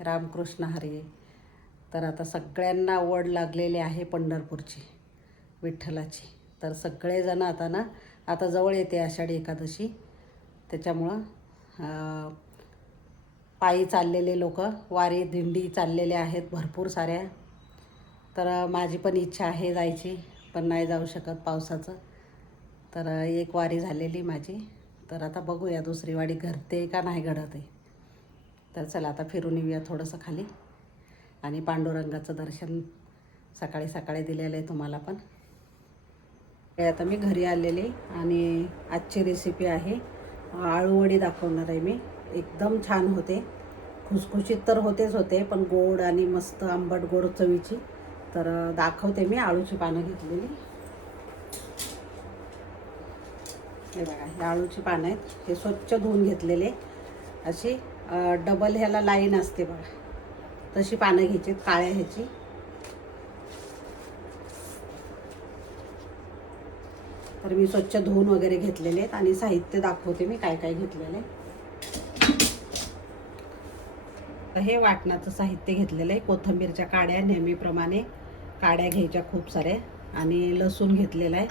रामकृष्ण हरी. तर आता सगळ्यांना ओढ लागलेली आहे पंढरपूरची, विठ्ठलाची. तर सगळेजण आता जवळ येते आषाढी एकादशी, त्याच्यामुळं पायी चाललेले लोक, वारी दिंडी चाललेले आहेत भरपूर साऱ्या. तर माझी पण इच्छा आहे जायची, पण नाही जाऊ शकत पावसाचं. तर एक वारी झालेली माझी. तर आता बघूया दुसरी वारी घडते का नाही घडत आहे. तर चला आता फिरून येऊया थोडंसं खाली. आणि पांडुरंगाचं दर्शन सकाळी सकाळी दिलेलं आहे तुम्हाला पण. आता मी घरी आलेले आणि आजची रेसिपी आहे आळूवडी दाखवणार आहे मी. एकदम छान होते, खुसखुशीत तर होते, पण गोड आणि मस्त आंबट गोड चवीची. तर दाखवते मी. आळूची पानं घेतलेली, हे बघा, हे आळूची पानं आहेत. हे स्वच्छ धुवून घेतलेले. अशी डबल ह्याला लाईन असते बघा, तशी पानं घ्यायची, काळ्या ह्याची. तर मी स्वच्छ धुवून वगैरे घेतलेले आहेत. आणि साहित्य दाखवते मी काय काय घेतलेलं आहे. हे वाटणाचं साहित्य घेतलेलं आहे. कोथिंबीरच्या काड्या, नेहमीप्रमाणे काड्या घ्यायच्या खूप साऱ्या. आणि लसूण घेतलेला आहे,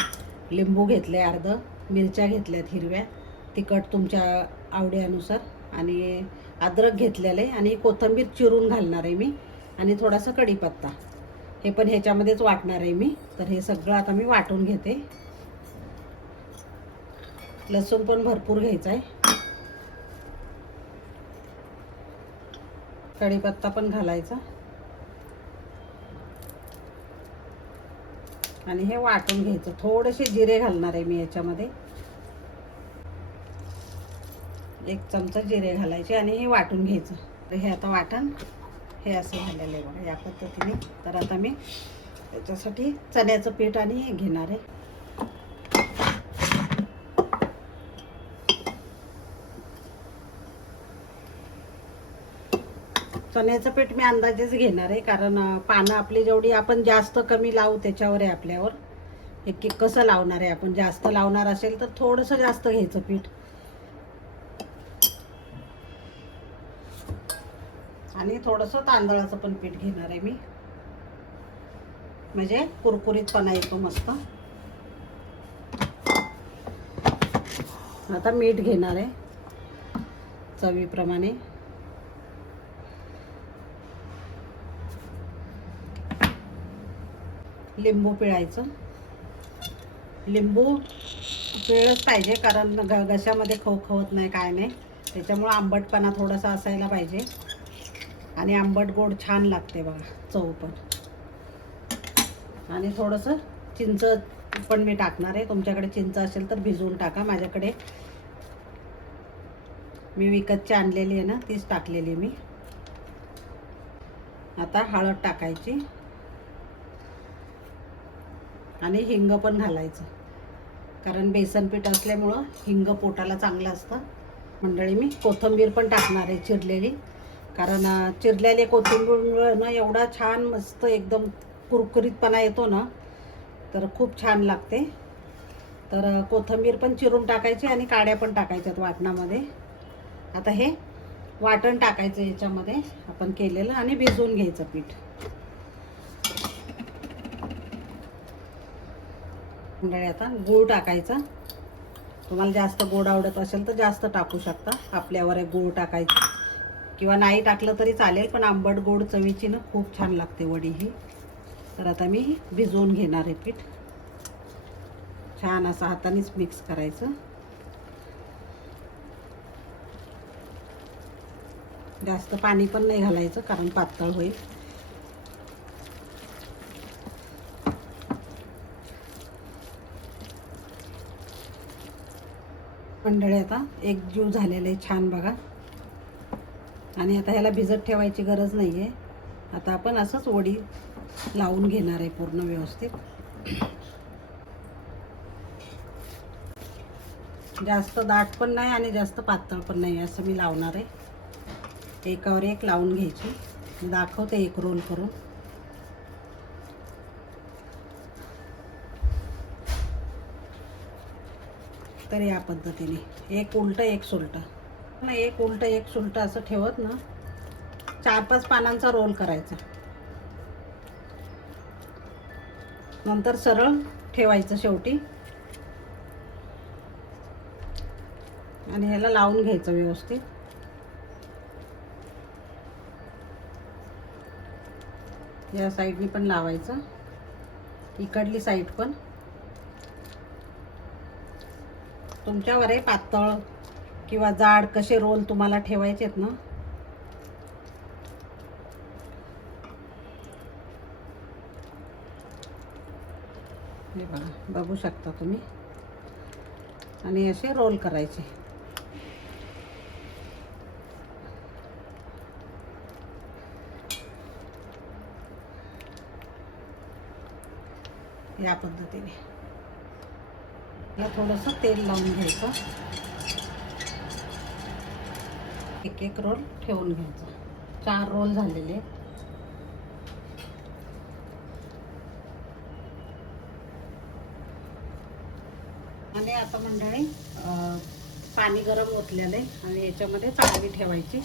लिंबू घेतले अर्ध, मिरच्या घेतल्यात हिरव्या, तिखट तुमच्या आवडीनुसार, आणि अद्रक घेतलेलं आहे. आणि कोथिंबीर चिरून घालणार आहे मी, आणि थोडासा कढीपत्ता. हे पण ह्याच्यामध्येच वाटणार आहे मी. तर हे सगळं आता मी वाटून घेते. लसूण पण भरपूर घ्यायचा आहे, कढीपत्ता पण घालायचा, आणि हे वाटून घ्यायचं. थोडेसे जिरे घालणार आहे मी याच्यामध्ये, 1 चमचा जिरे घालायचे, आणि हे वाटून घ्यायचं. तर हे आता वाटण हे असं झालेलं आहे बघा, या पद्धतीने. तर आता मी त्याच्यासाठी चण्याचं पीठ आणि हे घेणार आहे. चण्याचं पीठ मी अंदाजेच घेणार आहे, कारण पानं आपली जेवढी आपण जास्त कमी लावू त्याच्यावर आहे आपल्यावर. हे कसं लावणार आहे आपण. जास्त लावणार असेल तर थोडंसं जास्त घ्यायचं पीठ. आणि थोडंसं तांदळाचं पण पीठ घेणार आहे मी, म्हणजे कुरकुरीतपणा येतो मस्त. आता मीठ घेणार आहे चवीप्रमाणे. लिंबू पिळायचं. लिंबू पिळलंच पाहिजे, कारण घशामध्ये खवखवत नाही, काय नाही. त्याच्यामुळं आंबटपणा थोडासा असायला पाहिजे, आणि आंबट गोड छान लागते बघा चव पण. आणि थोडंसं चिंच पण मी टाकणार आहे. तुमच्याकडे चिंच असेल तर भिजवून टाका. माझ्याकडे मी विकतची आणलेली आहे ना, तीच टाकलेली मी. आता हळद टाकायची, आणि हिंग पण घालायचं, कारण बेसन पीठ असल्यामुळं हिंग पोटाला चांगलं असतं. मंडळी, मी कोथिंबीर पण टाकणार आहे चिरलेली, कारण चिरलेले कोथिंबीर ना एवढा छान मस्त एकदम कुरकुरीतपणा येतो ना, तर खूप छान लागते. तर कोथिंबीर पण चिरून टाकायची, आणि काड्या पण टाकायच्यात वाटणामध्ये. आता हे वाटण टाकायचं याच्यामध्ये आपण केलेलं, आणि भिजवून घ्यायचं पीठ. मंडळी, आता गूळ टाकायचा. तुम्हाला जास्त गोड आवडत असेल तर जास्त टाकू शकता, आपल्यावर आहे गूळ टाकायचं, किंवा नाही टाकलं तरी चालेल. पण आंबट गोड चवीची ना खूप छान लागते वडी ही. तर आता मी भिजवून घेणार आहे पीठ. छान असं हातानेच मिक्स करायचं. जास्त पाणी पण नाही घालायचं, कारण पातळ होईल. मंडळी, आता एकजीव झालेलं आहे छान बघा. आणि आता ह्याला भिजत ठेवायची गरज नाही आहे. आता आपण असंच वडी लावून घेणार आहे पूर्ण व्यवस्थित. जास्त दाट पण नाही आणि जास्त पातळ पण नाही, असं मी लावणार आहे. एकावर एक लावून घ्यायची. दाखवते एक रोल करून. तर या पद्धतीने एक उलटं एक सुलटं, एक उलटं एक सुलटं असं ठेवत ना, 4-5 पानांचा रोल करायचा. नंतर सरळ ठेवायचं शेवटी आणि ह्याला लावून घ्यायचं व्यवस्थित. या साईडनी पण लावायचं, इकडली साईड पण. तुमच्यावर आहे पातळ किंवा जाड कसे रोल तुम्हाला ठेवायचे आहेत ना. हे बघा, बघू शकता तुम्ही. आणि असे रोल करायचे. या पद्धतीने याला थोडंसं तेल लावून घ्यायचं. एक एक रोल ठेवून घ्यायचा. 4 रोल झालेले. आणि आता मंडळी पाणी गरम ओतलेलं आहे आणि याच्यामध्ये चाळणी ठेवायची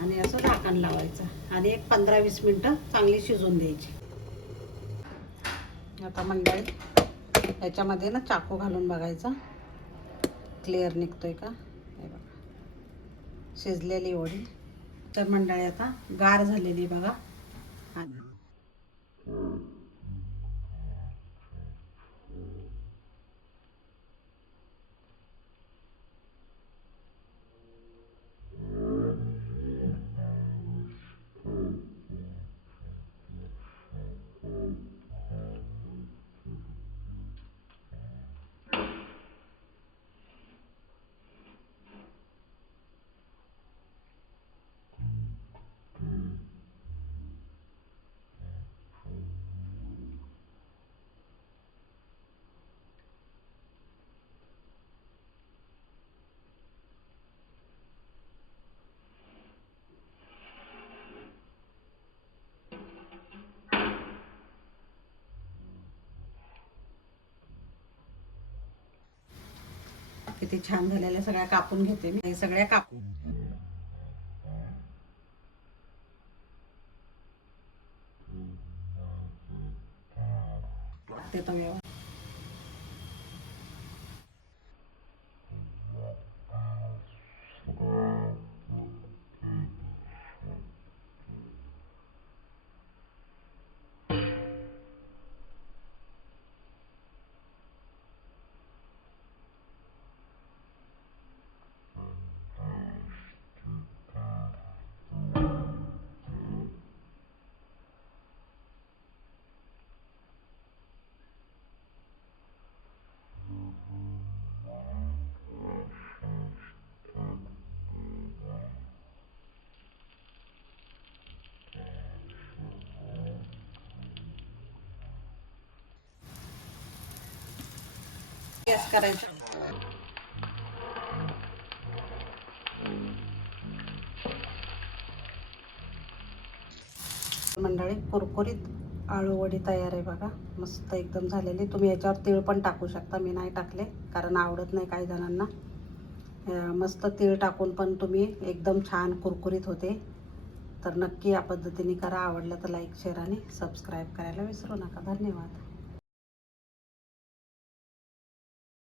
आणि असं झाकण लावायचं आणि एक 15-20 मिनटं चांगली शिजवून द्यायची. आता मंडळी याच्यामध्ये ना चाकू घालून बघायचा क्लिअर निघतोय का. हे बघा, शिजलेली वडी. तर मंडळी आता गार झालेली बघा. किती छान झालेल्या सगळ्या कापून घेते मी. हे सगळ्या कापून ते तव्यावर. गॅस करायचा. मंडळी कुरकुरीत आळू वडी तयार आहे बघा. मस्त एकदम झालेली. तुम्ही याच्यावर तीळ पण टाकू शकता. मी नाही टाकले कारण आवडत नाही काही जणांना. मस्त तीळ टाकून पण तुम्ही एकदम छान कुरकुरीत होते. तर नक्की या पद्धतीने करा. आवडलं तर लाईक, शेअर आणि सबस्क्राईब करायला विसरू नका. धन्यवाद.